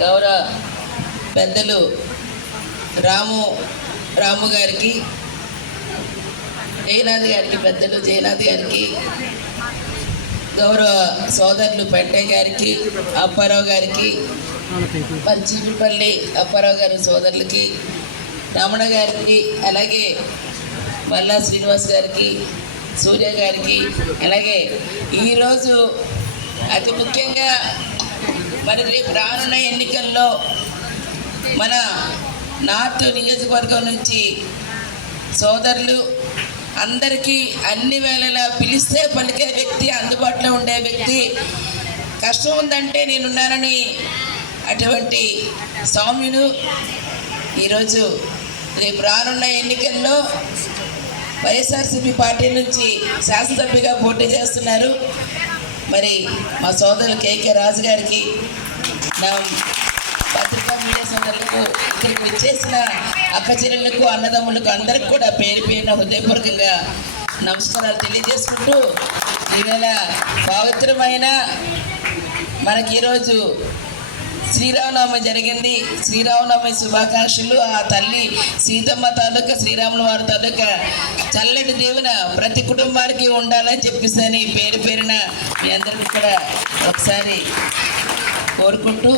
గౌరవ పెద్దలు రాము రాము గారికి జయనాథ్ గారికి పెద్దలు జయనాథ్ గారికి గౌరవ సోదరులు పెంటయ్య గారికి అప్పారావు గారికి మరి అప్పారావు గారి సోదరులకి రమణ గారికి అలాగే మల్లా శ్రీనివాస్ గారికి సూర్య గారికి అలాగే ఈరోజు అతి ముఖ్యంగా మరి రేపు రానున్న ఎన్నికల్లో మన నార్త్ నియోజకవర్గం నుంచి సోదరులు అందరికీ అన్ని వేళలా పిలిస్తే పలికే వ్యక్తి అందుబాటులో ఉండే వ్యక్తి. కష్టం ఉందంటే నేనున్నానని అటువంటి స్వామిను ఈరోజు రేపు రానున్న ఎన్నికల్లో వైఎస్ఆర్సీపీ పార్టీ నుంచి శాసనసభ్యుగా పోటీ చేస్తున్నారు. మరి మా సోదరులు కేకే రాజు గారికి నా పత్రికా మీడియా సోదరులకు ఇక్కడికి వచ్చేసిన అక్కచెల్లెళ్ళకు అన్నదమ్ములకు అందరికి కూడా పేరు పేరున హృదయపూర్వకంగా నమస్కారాలు తెలియజేసుకుంటూ ఈవేళ పవిత్రమైన మనకి ఈరోజు శ్రీరామనవమి జరిగింది. శ్రీరామనవమి శుభాకాంక్షలు. ఆ తల్లి సీతమ్మ తాలూకా శ్రీరాముల వారి తాలూకా చల్లటి దేవున ప్రతి కుటుంబానికి ఉండాలని చెప్పేసి పేరు పేరున మీ అందరికీ కూడా ఒకసారి కోరుకుంటూ